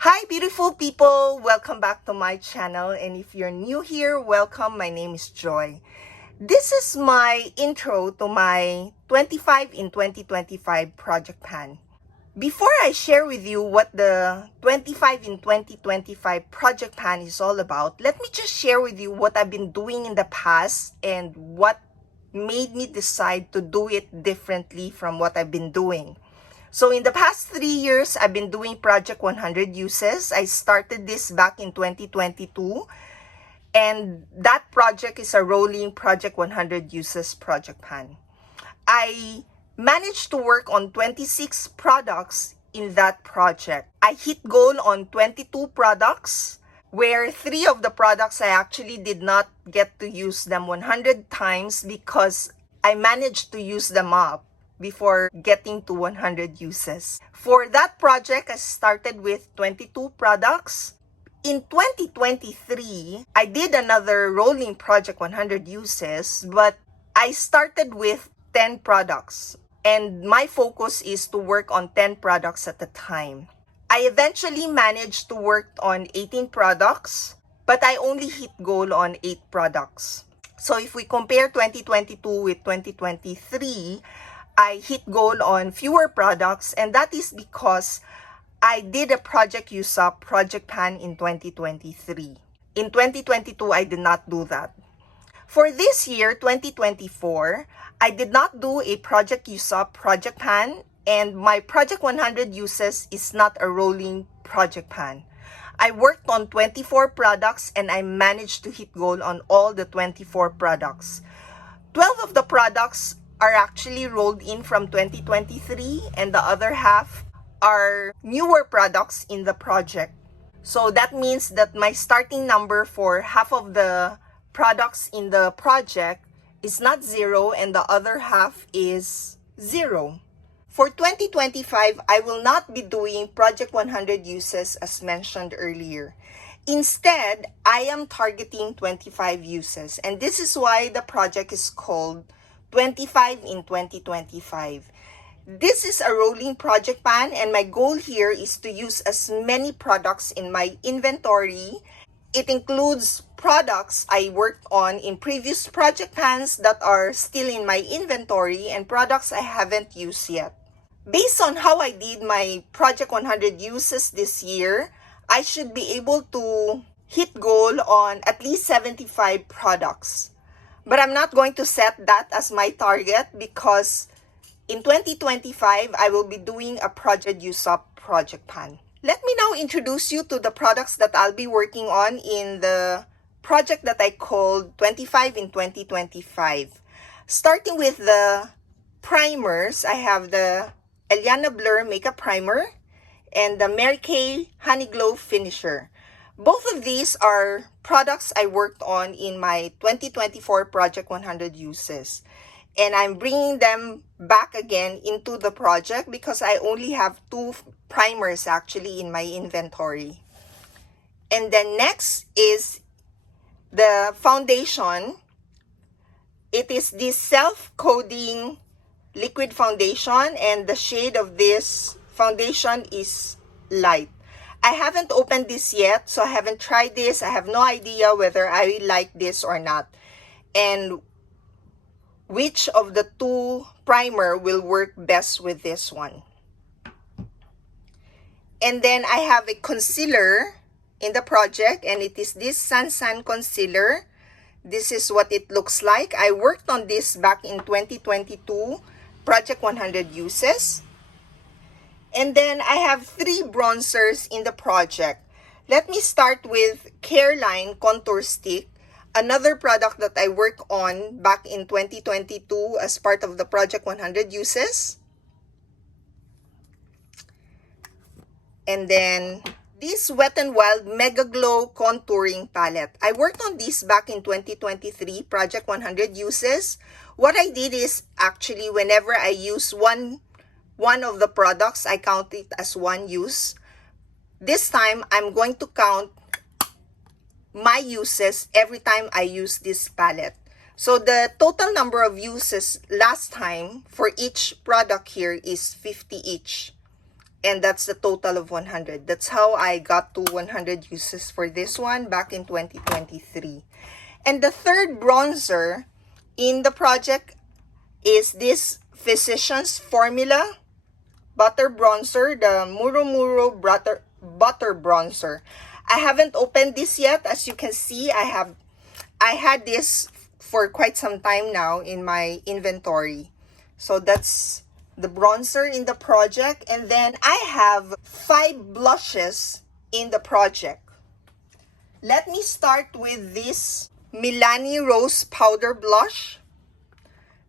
Hi beautiful people! Welcome back to my channel, and if you're new here, welcome. My name is Joy. This is my intro to my 25 in 2025 project plan. Before I share with you what the 25 in 2025 project plan is all about, let me just share with you what I've been doing in the past and what made me decide to do it differently from what I've been doing. So in the past 3 years, I've been doing Project 100 Uses. I started this back in 2022. And that project is a rolling Project 100 Uses project plan. I managed to work on 26 products in that project. I hit goal on 22 products, where 3 of the products I actually did not get to use them 100 times because I managed to use them up before getting to 100 uses. For that project, I started with 22 products. In 2023, I did another rolling Project 100 uses, but I started with 10 products. And my focus is to work on 10 products at a time. I eventually managed to work on 18 products, but I only hit goal on 8 products. So if we compare 2022 with 2023, I hit goal on fewer products, and that is because I did a project use up project plan in 2023. In 2022, I did not do that. For this year, 2024, I did not do a project use up project plan, and my Project 100 Uses is not a rolling project plan. I worked on 24 products and I managed to hit goal on all the 24 products. 12 of the products are actually rolled in from 2023, and the other half are newer products in the project. So that means that my starting number for half of the products in the project is not 0 and the other half is 0. For 2025, I will not be doing Project 100 Uses as mentioned earlier. Instead, I am targeting 25 uses, and this is why the project is called 25 in 2025. This is a rolling project plan, and my goal here is to use as many products in my inventory. It includes products I worked on in previous project plans that are still in my inventory and products I haven't used yet. Based on how I did my Project 100 uses this year, I should be able to hit goal on at least 75 products. But I'm not going to set that as my target because in 2025, I will be doing a project use up project plan. Let me now introduce you to the products that I'll be working on in the project that I called 25 in 2025. Starting with the primers, I have the Eliana Blur Makeup Primer and the Mary Kay Honey Glow Finisher. Both of these are products I worked on in my 2024 Project 100 Uses. And I'm bringing them back again into the project because I only have 2 primers actually in my inventory. And then next is the foundation. It is this self-coating liquid foundation, and the shade of this foundation is light. I haven't opened this yet, so I haven't tried this. I have no idea whether I like this or not, and which of the 2 primer will work best with this one. And then I have a concealer in the project, and it is this Sansan concealer. This is what it looks like. I worked on this back in 2022 Project 100 Uses. And then I have 3 bronzers in the project. Let me start with Careline Contour Stick, another product that I worked on back in 2022 as part of the Project 100 Uses. And then this Wet n Wild Mega Glow Contouring Palette. I worked on this back in 2023 Project 100 Uses. What I did is actually whenever I use one of the products, I count it as 1 use. This time, I'm going to count my uses every time I use this palette. So the total number of uses last time for each product here is 50 each. And that's the total of 100. That's how I got to 100 uses for this one back in 2023. And the third bronzer in the project is this Physicians Formula Butter Bronzer, the Muro Muro Butter Bronzer. I haven't opened this yet. As you can see, I had this for quite some time now in my inventory. So that's the bronzer in the project. And then I have 5 blushes in the project. Let me start with this Milani Rose Powder Blush.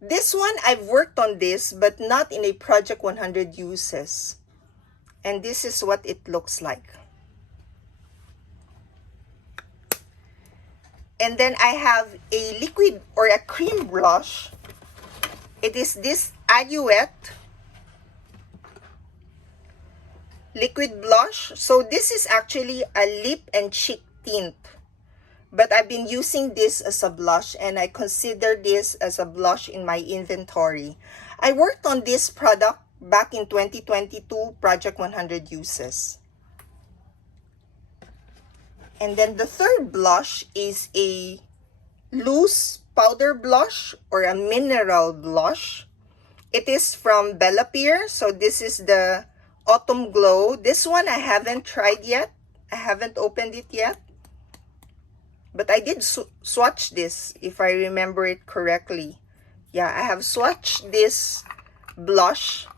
This one, I've worked on this, but not in a Project 100 uses. And this is what it looks like. And then I have a liquid or a cream blush. It is this Alouette liquid blush. So this is actually a lip and cheek tint. But I've been using this as a blush, and I consider this as a blush in my inventory. I worked on this product back in 2022, Project 100 uses. And then the third blush is a loose powder blush or a mineral blush. It is from Bellapier. So this is the Autumn Glow. This one I haven't tried yet. I haven't opened it yet. But I did swatch this, if I remember it correctly. Yeah, I have swatched this blush.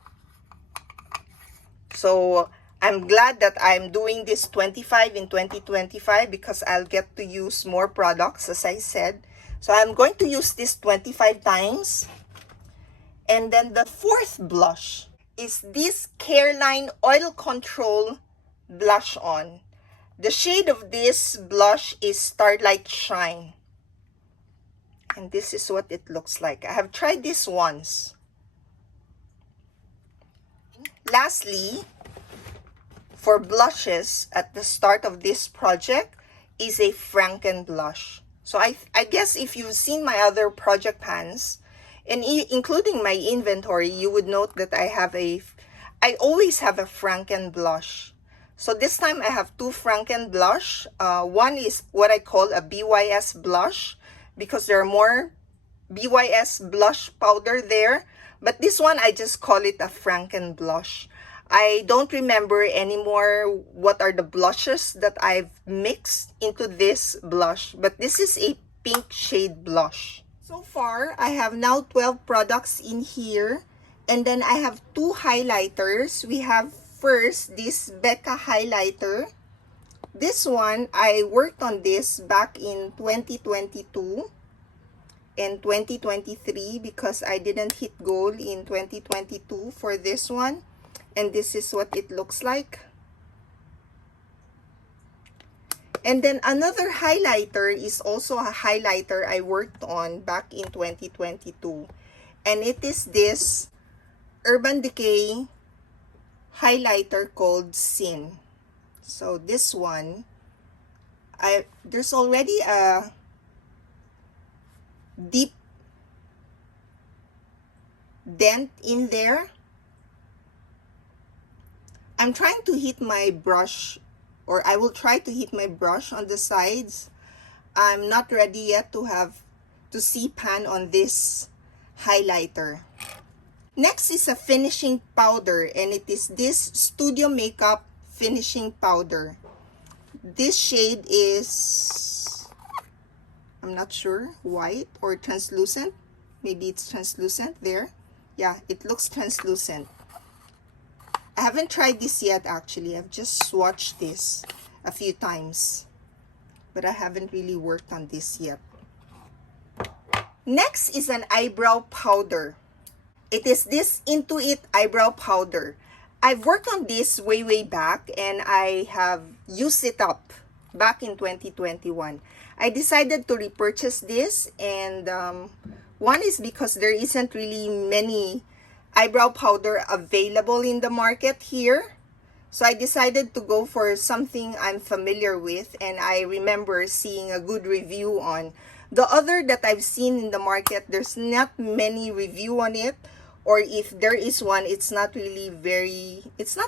So I'm glad that I'm doing this 25 in 2025 because I'll get to use more products, as I said. So I'm going to use this 25 times. And then the fourth blush is this Careline Oil Control Blush On. The shade of this blush is Starlight Shine. And this is what it looks like. I have tried this once. Lastly, for blushes at the start of this project is a Franken blush. So I guess if you've seen my other project pans, and including my inventory, you would note that I always have a Franken blush. So this time I have 2 Franken blush. One is what I call a BYS blush because there are more BYS blush powder there. But this one, I just call it a Franken blush. I don't remember anymore what are the blushes that I've mixed into this blush. But this is a pink shade blush. So far, I have now 12 products in here. And then I have 2 highlighters. We have first this Becca highlighter. This one, I worked on this back in 2022 and 2023 because I didn't hit goal in 2022 for this one. And this is what it looks like. And then another highlighter is also a highlighter I worked on back in 2022. And it is this Urban Decay highlighter called Sin. So this one, there's already a deep dent in there. I'm trying to hit my brush, or I will try to hit my brush on the sides. I'm not ready yet to see pan on this highlighter. Next is a finishing powder, and it is this Studio Makeup finishing powder. This shade is, I'm not sure, white or translucent. Maybe it's translucent there. Yeah, it looks translucent. I haven't tried this yet actually. I've just swatched this a few times, but I haven't really worked on this yet. Next is an eyebrow powder. It is this Intuit eyebrow powder. I've worked on this way back, and I have used it up back in 2021. I decided to repurchase this, and one is because there isn't really many eyebrow powder available in the market here. So I decided to go for something I'm familiar with, and I remember seeing a good review on. The other that I've seen in the market, there's not many review on it. or if there is one, it's not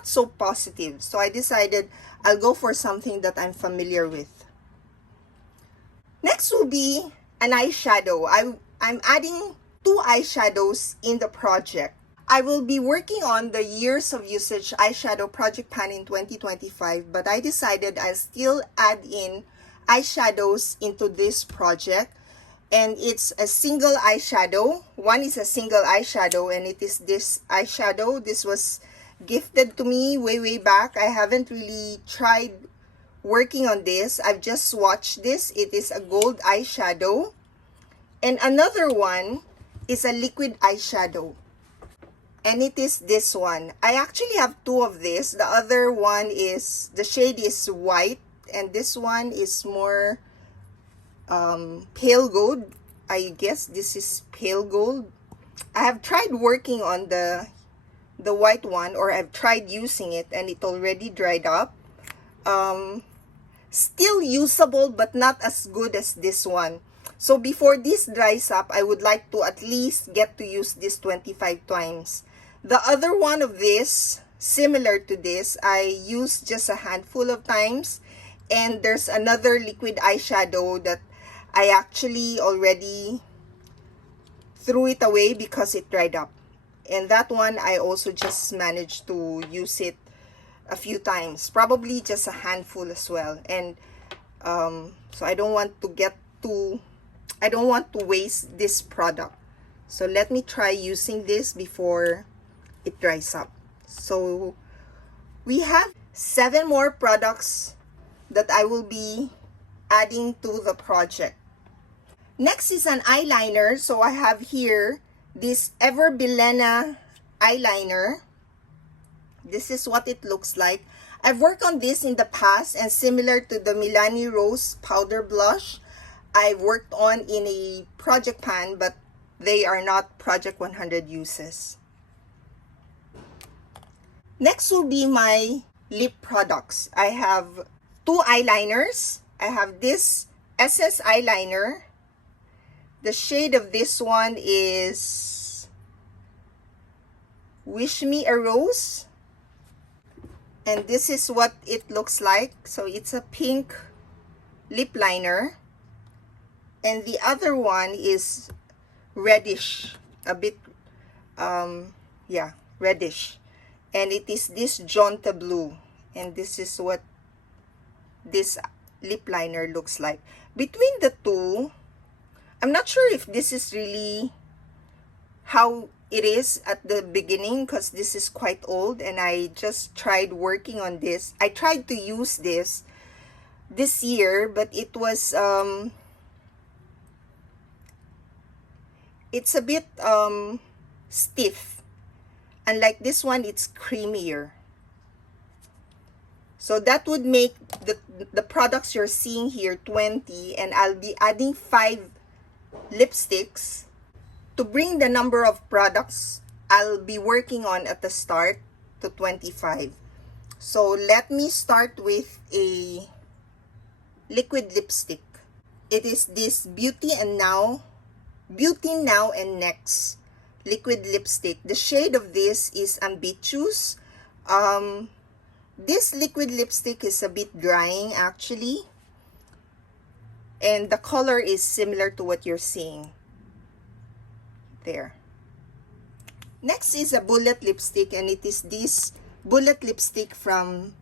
so positive. So I decided I'll go for something that I'm familiar with. Next will be an eyeshadow. I'm adding 2 eyeshadows in the project. I will be working on the years of usage eyeshadow project pan in 2025, but I decided I'll still add in eyeshadows into this project. And it's a single eyeshadow. One is a single eyeshadow, and it is this eyeshadow. This was gifted to me way back. I haven't really tried working on this. I've just swatched this. It is a gold eyeshadow. And another one is a liquid eyeshadow. And it is this one. I actually have 2 of this. The other one is, the shade is white, and this one is more pale gold. I guess this is pale gold. I have tried working on the white one, or I've tried using it, and it already dried up. Still usable, but not as good as this one. So before this dries up, I would like to at least get to use this 25 times. The other one of this, similar to this, I used just a handful of times. And there's another liquid eyeshadow that I actually already threw it away because it dried up. And that one, I also just managed to use it a few times. Probably just a handful as well. And so I don't want to waste this product. So let me try using this before it dries up. So we have 7 more products that I will be adding to the project. Next is an eyeliner. So I have here this Ever Bilena eyeliner. This is what it looks like. I've worked on this in the past, and similar to the Milani Rose powder blush, I've worked on in a project pan, but they are not Project 100 uses. Next will be my lip products. I have 2 eyeliners. I have this SS eyeliner. The shade of this one is Wish Me a Rose. And this is what it looks like. So it's a pink lip liner. And the other one is reddish. A bit, reddish. And it is this Jonta Blue. And this is what this lip liner looks like. Between the two, I'm not sure if this is really how it is at the beginning, because this is quite old and I just tried working on this. I tried to use this year, but it was it's a bit stiff. Unlike this one, it's creamier. So that would make the products you're seeing here 20, and I'll be adding 5 lipsticks to bring the number of products I'll be working on at the start to 25. So let me start with a liquid lipstick. It is this Beauty Now and Next liquid lipstick. The shade of this is Ambitious. This liquid lipstick is a bit drying actually, and the color is similar to what you're seeing there. Next is a bullet lipstick, and it is this bullet lipstick from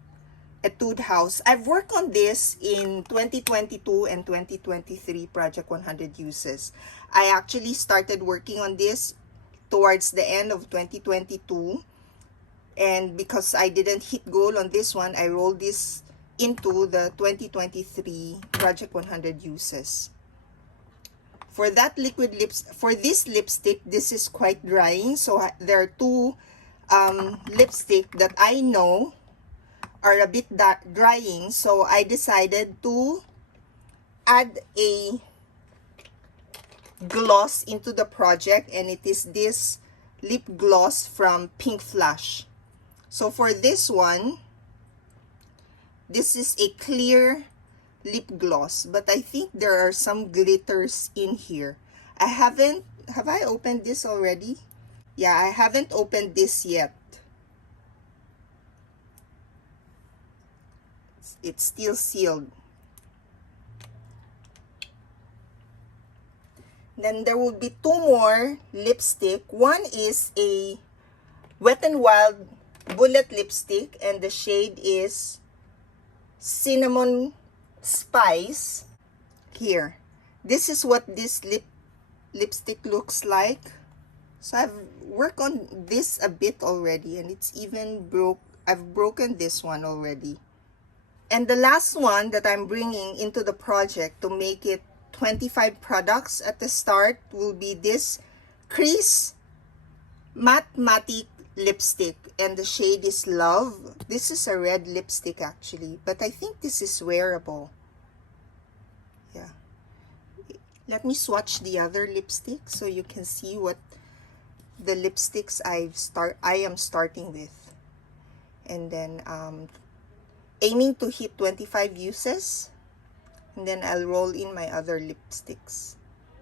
Etude House. I've worked on this in 2022 and 2023 Project 100 uses. I actually started working on this towards the end of 2022, and because I didn't hit goal on this one, I rolled this into the 2023 Project 100 uses. For that for this lipstick, this is quite drying. So there are 2 lipstick that I know are a bit drying. So I decided to add a gloss into the project, and it is this lip gloss from Pink Flash. So for this one, this is a clear lip gloss, but I think there are some glitters in here. Have I opened this already? Yeah, I haven't opened this yet. It's still sealed. Then there will be two more lipstick. One is a Wet n Wild bullet lipstick, and the shade is Cinnamon Spice. Here, this is what this lipstick looks like. So I've worked on this a bit already, and it's even I've broken this one already. And the last one that I'm bringing into the project to make it 25 products at the start will be this Crease Matte lipstick, and the shade is Love. This is a red lipstick actually, but I think this is wearable. Yeah. Let me swatch the other lipstick so you can see what the lipsticks I am starting with. And then aiming to hit 25 uses, and then I'll roll in my other lipsticks.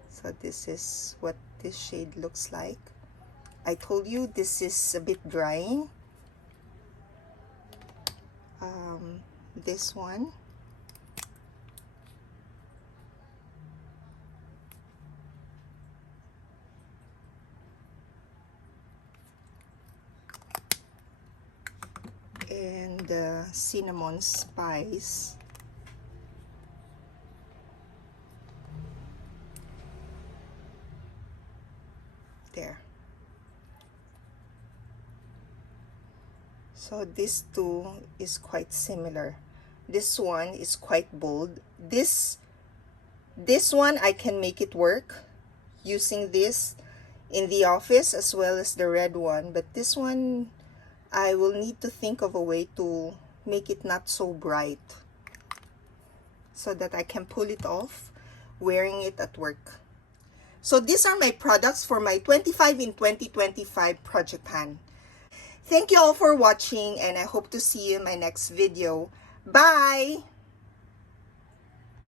So this is what this shade looks like. I told you this is a bit drying. This one. And the Cinnamon Spice. There. So this two is quite similar. This one is quite bold. This one I can make it work using this in the office as well as the red one, but this one I will need to think of a way to make it not so bright so that I can pull it off wearing it at work. So these are my products for my 25 in 2025 Project Han. Thank you all for watching, and I hope to see you in my next video. Bye!